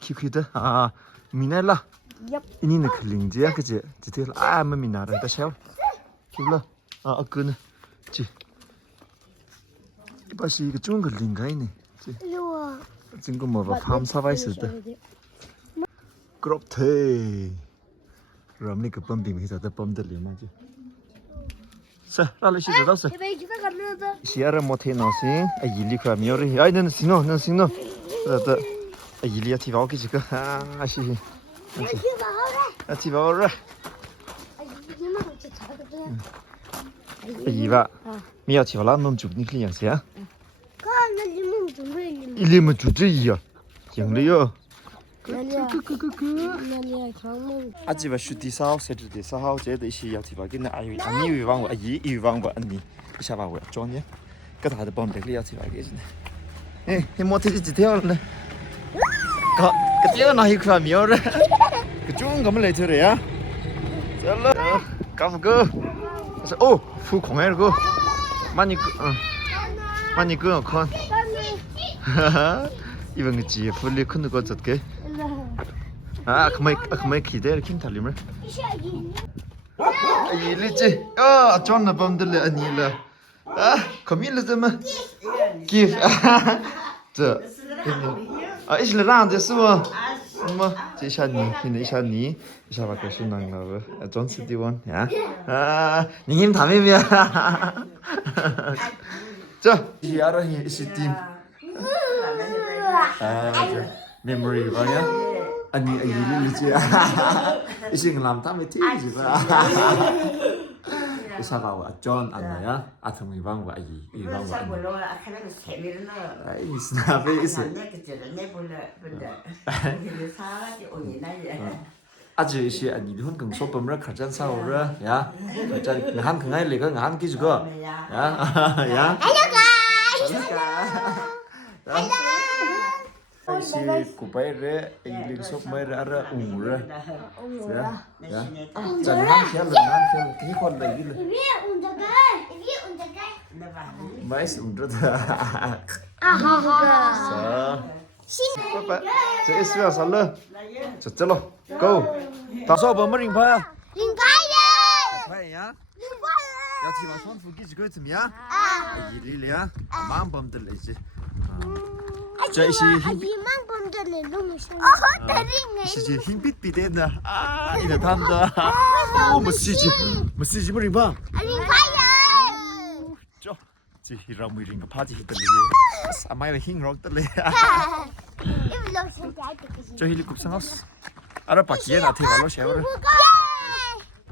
키키드 아 미넬라 Yep. 이니는 클링지야 그지 지들 아 미나라 다 샤워 줄라 아 그네 지 이봐시 이거 좋은 거 링가이네 지 Lua. 지금 뭐 팜 사바이스 때 그렇대 럼니 그 범빙이 해서 범들리 맞지 자 라르시 들었어 Hey, babe, kita kan ada. 시아르 못해 넣으시 아 일리카 미어리 아이 는 신호 그래도 아 일리야 티바오기 지금 아시 Kita ada. 아 티바오라 Ini mah macam cara tu. 이봐 미야 티바라 놈 죽니 클리앙스야 Kau nak limau tu beli. 일리면 주지야 영리요 Nanya kamu. 아지바 슈티사오 세르디사오 제데시 야티바기는 아니 위왕 아이 위왕바 아니 샤바고 존예 그 다들 범들리 야티바기네 에 모티지 되었네 그 뛰어나 이크라 미어라 그 좋은 거면 레터야 잘라 가고 그래서 오 후콩해고 많이 많이 컨 이번 그지 풀리 큰 거 졌게 아 그만 기대를 킨 달림을 이리지 아 존나 범들래 아니라 아 거밀을 좀 give 저 아 이슬 라한테 쓰워 뭐 제샤니 근데 샤니 샤바가 순난가 봐 존스디원 야아 님 담임이야 자 이하라 시팀 memory 뭐냐 아니 이리지 이싱 남탐이 티지 봐 이사가와 존 안나야 아톰이 방과 이 방과 이 스나베 있어 아주 이시 아니 hun금 소범을 가장 사오라 야 가장 한 그날 내가 한 기주가 야야 si kupai re iling sop mai ra ura ya jangan khel ki kon lai gil Ini unjagai. mais undra Aha. sa papa je iswa sala chalo go ta so ba maring pa Ringkaya. pai ya ya ti ma son fu gi ge怎么样yi li ya mam bam de le ji这是是很必必的呢啊！你的他们的哦，没事情，没事情，没人吧？走，这让没人个趴起的嘞，啥买了很热的嘞。这里古上好，阿拉把钱拿提完了，晓得。